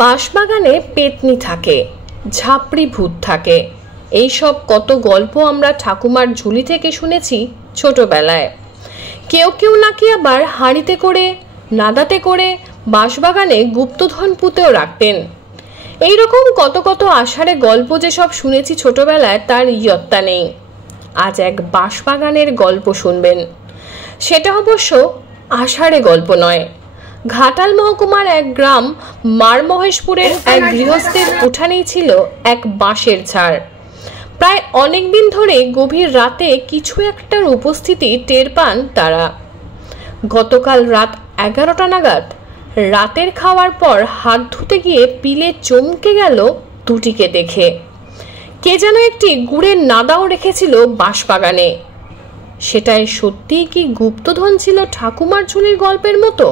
বাঁশবাগানে পেতনি থাকে, ঝাপড়ি ভূত থাকে, এইসব কত গল্প আমরা ঠাকুমার ঝুলি থেকে শুনেছি ছোটবেলায়। কেউ কেউ নাকি আবার হাঁড়িতে করে, নাদাতে করে বাঁশবাগানে গুপ্তধন পুঁতেও রাখতেন। এইরকম কত কত আষাঢ়ে গল্প যেসব শুনেছি ছোটবেলায় তার ইয়ত্তা নেই। আজ এক বাঁশবাগানের গল্প শুনবেন। সেটা অবশ্য আষাঢ়ে গল্প নয়, ঘাটাল মহকুমার এক গ্রাম মারমহেশপুরের এক গৃহস্থের উঠানেই ছিল এক বাঁশের ঝাড়। প্রায় অনেক দিন ধরে গভীর রাতে কিছু একটার উপস্থিতি টের পান তারা। গতকাল রাত 11টা নাগাদ রাতের খাওয়ার পর হাত ধুতে গিয়ে পিলে চমকে গেল দুটিকে দেখে। কে যেন একটি গুড়ের নাদাও রেখেছিল বাঁশবাগানে। সেটাই সত্যিই কি গুপ্তধন ছিল ঠাকুমার ঝুলির গল্পের মতো?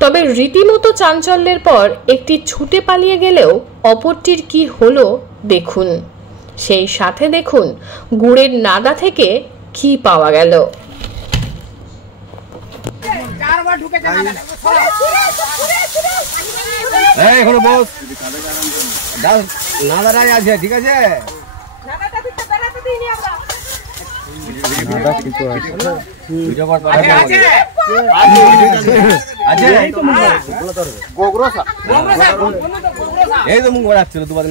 তবে রীতিমতো চাঞ্চল্যের পর একটি ছুটে পালিয়ে গেলেও অপরটির কি হলো দেখুন। সেই সাথে দেখুন গুড়ের নাদা থেকে কি পাওয়া গেল। ঠিক আছে, এই তো মুখ বাড়াচ্ছিল দুবার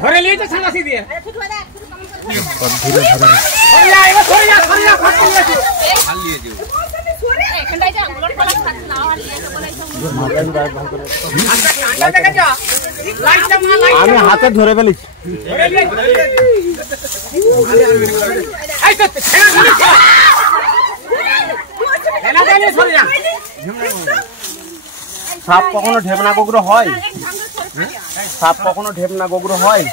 ঘরে নিয়ে সাংগাছি দিয়ে আমি হাতে ধরে ফেলেছি। সাপ কখনো ঢেবনা গোগরো হয়? সাপ কখনো ঢেবনা গোগরো হয়?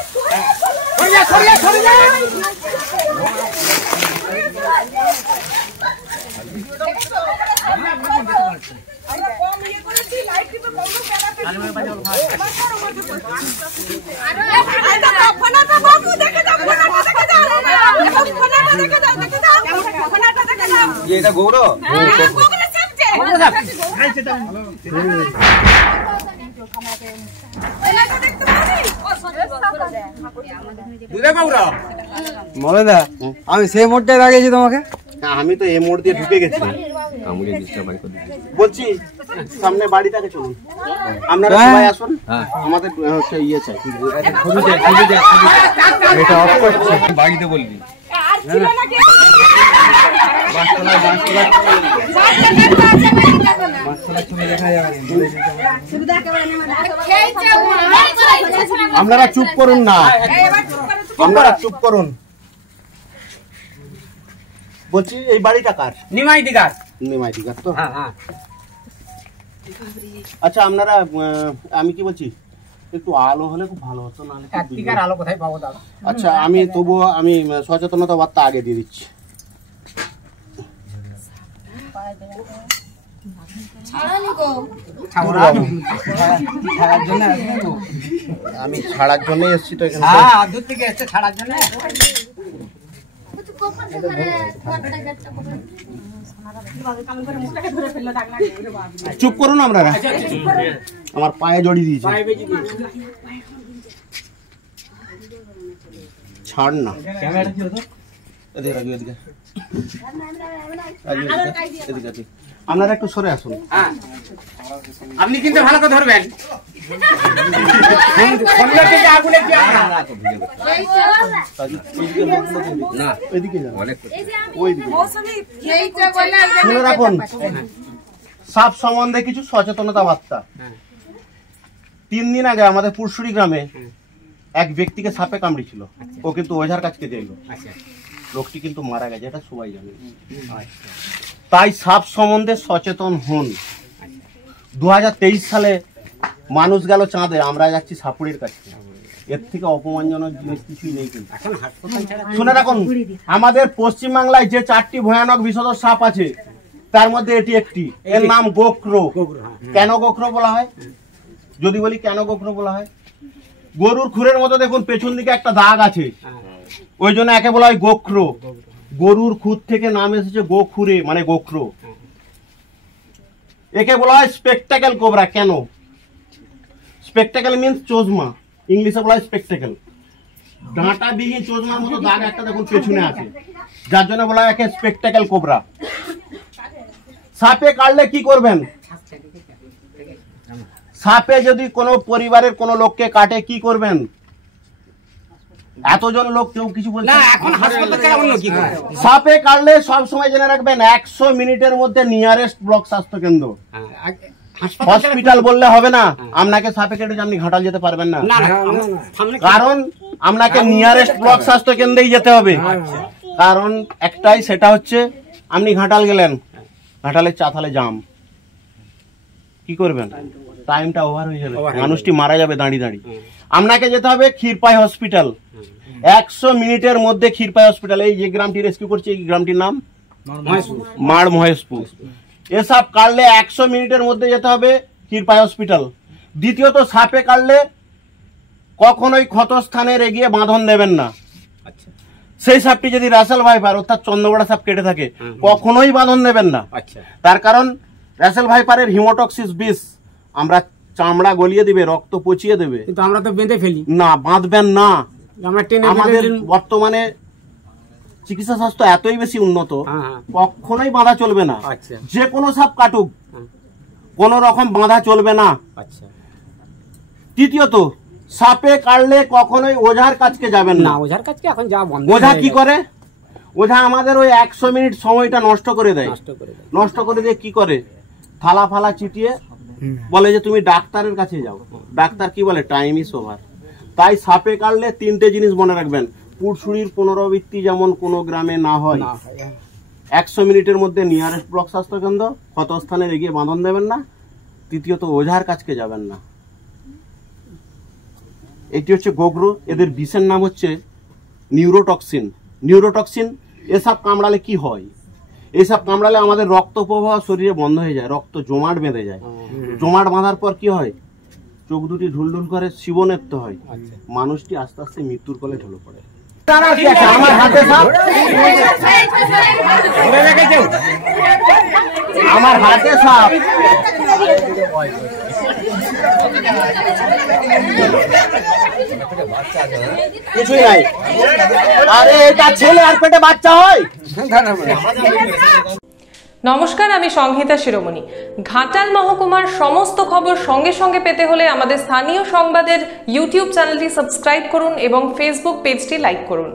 এটা গৌর মলেদা, আমি সেই মোড়টায় লাগিয়েছি তোমাকে। আমি তো এই মোড় দিয়ে ঢুকে গেছি। বলছি সামনে বাড়িটাকে চলুন, আপনারা সবাই আসুন। আমাদের হচ্ছে ইয়ে চাই, এটা অফ করছে বাড়িতে বলবি। আপনারা চুপ করুন না, আপনারা চুপ করুন। বলছি এই বাড়িটা কার? নিমাই দিগার। নিমাই দিগার তো? আচ্ছা আপনারা, আমি কি বলছি, একটু আলো হলে খুব ভালো হতো। না আলো কোথায় পাবো দাদা? আচ্ছা আমি তবুও আমি সচেতনতা বার্তা আগে দিয়ে দিচ্ছি। আমি ছাড়ার জন্য এসেছি তো এখানে। দূর থেকে এসছে ছাড়ার জন্য। চুপ করুন আপনারা, আমার পায়ে জড়িয়ে দিয়েছে। ছাড় না, আপনারা একটু সরে আসুন। আপনি কিন্তু ভালো করে ধরবেন। শুনে রাখুন, সাপ সম্বন্ধে কিছু সচেতনতা বার্তা। 3 দিন আগে আমাদের পুরসুরি গ্রামে এক ব্যক্তিকে সাপে কামড়েছিল। ও কিন্তু ওঝার কাছকে যাইল, লোকটি কিন্তু মারা গেছে, এটা সবাই জানে। তাই সাপ সম্বন্ধে সচেতন হন। 2023 সালে মানুষ গেল চাঁদে, আমরা যাচ্ছি সাপুড়ের কাছে। এর থেকে অপমানজনক জিনিস কিছুই নেই। কিন্তু শুনে রাখুন, আমাদের পশ্চিমবাংলায় যে 4টি ভয়ানক বিষধর সাপ আছে তার মধ্যে এটি একটি, এর নাম গোখরো। কেন গোখরো বলা হয়? যদি বলি কেন গোখরো বলা হয়, গরুর খুরের মতো দেখুন পেছন দিকে একটা দাগ আছে, ওই জন্য একে বলা হয় গোখরো। গরুর খুর থেকে নাম এসেছে গোখুরে, মানে গোখরো। একে বলা হয় স্পেকটাকেল কোবরা। কেন? স্পেকটাকেল মিন্স চোজমা, ইংলিশে বলা হয় স্পেকটাকেল। ডাঁটাবিহীন চোজমার মতো দাগ একটা দেখুন পেছনে আছে, যার জন্য বলা হয় একে স্পেকটাকেল কোবরা। সাপে কাটলে কি করবেন? সাপে যদি কোনো পরিবারের কোনো লোককে কাটে কি করবেন? এতজন লোক কেউ কিছু বলছে না। এখন সাপে কাটলে সব সময় জেনে রাখবেন 100 মিনিটের মধ্যে নিয়ারেস্ট ব্লক স্বাস্থ্য কেন্দ্র। হসপিটাল বললে হবে না, আপনাকে সাপে কেটে আপনি ঘাটাল যেতে পারবেন না, কারণ আপনাকে নিয়ারেস্ট ব্লক স্বাস্থ্য কেন্দ্রেই যেতে হবে। কারণ একটাই, সেটা হচ্ছে আপনি ঘাটাল গেলেন, ঘাটালের চাতালে জাম, কি করবেন? টাইমটা ওভার হয়ে যাবে, মানুষটি মারা যাবে দাঁড়িয়ে দাঁড়িয়ে। আপনাকে যেতে হবে ক্ষীরপাই হসপিটাল। 100 মিনিটের মধ্যে ক্ষীরপাই হসপিটাল। এই যে গ্রামটি রেস্কিউ করছে, এই গ্রামটির নাম মাড় মহেশপুর। এসব কাটলে 100 মিনিটের মধ্যে যেতে হবে ক্ষীরপাই হসপিটাল। দ্বিতীয়ত, সাপে কাটলে কখনোই ক্ষতস্থানের এগিয়ে বাঁধন দেবেন না। সেই সাপটি যদি রাসেল ভাইপার অর্থাৎ চন্দ্রবড়া সাপ কেটে থাকে, কখনোই বাঁধন দেবেন না। তার কারণ রাসেল ভাইপারের হিমোটক্সিস বিষ আমরা চামড়া গলিয়ে দিবে, রক্ত পচিয়ে দেবে, কিন্তু আমরা তো বেঁধে ফেলি না, বাঁধবেন না। আমাদের বর্তমানে চিকিৎসা স্বাস্থ্য এতই বেশি উন্নত, কখনোই বাঁধা চলবে না। যে কোনো সাপ কাটুক, কোন রকম বাঁধা চলবে না। তৃতীয়ত, সাপে কাটলে কখনোই ওঝার কাছকে যাবেন না। ওঝার কাছকে এখন যাওয়া বন্ধ। ওঝা কি করে? ওঝা আমাদের ওই 100 মিনিট সময়টা নষ্ট করে দেয়। নষ্ট করে দিয়ে কি করে? থালা ফালা চিটিয়ে বলে যে তুমি ডাক্তারের কাছে যাও। ডাক্তার কি বলে? Time is over. তাই সাপে কাটলে 3টে জিনিস মনে রাখবেন। পুরসুরির পুনরাবৃত্তি যেমন কোনো গ্রামে না হয়, 100 মিনিটের মধ্যে নিয়ারেস্ট ব্লক স্বাস্থ্য কেন্দ্র, ক্ষতস্থানের এগিয়ে বাঁধন দেবেন না। তৃতীয়ত, ওঝার কাছকে যাবেন না। এটি হচ্ছে গোখরো। এদের বিষের নাম হচ্ছে নিউরোটক্সিন। নিউরোটক্সিন এসব কামড়ালে কি হয়? এইসব কামড়ালে আমাদের রক্ত প্রবাহ শরীরে বন্ধ হয়ে যায়, রক্ত জমাট বেঁধে যায়। জমাট বাঁধার পর কি হয়? চোখ দুটি ঢুলঢুল করে, শিবনেত্র হয়, মানুষটি আস্তে আস্তে মৃত্যুর কোলে ঢলে পড়ে। আমার হাতে সাপ, আমার হাতে সাপ। কিছুই নাই, আরে এটা ছেলে আর পেটে বাচ্চা হয়। নমস্কার, আমি সংহিতা শিরোমণি। ঘাটাল মহকুমার সমস্ত খবর সঙ্গে সঙ্গে পেতে হলে আমাদের স্থানীয় সংবাদের ইউটিউব চ্যানেলটি সাবস্ক্রাইব করুন এবং ফেসবুক পেজটি লাইক করুন।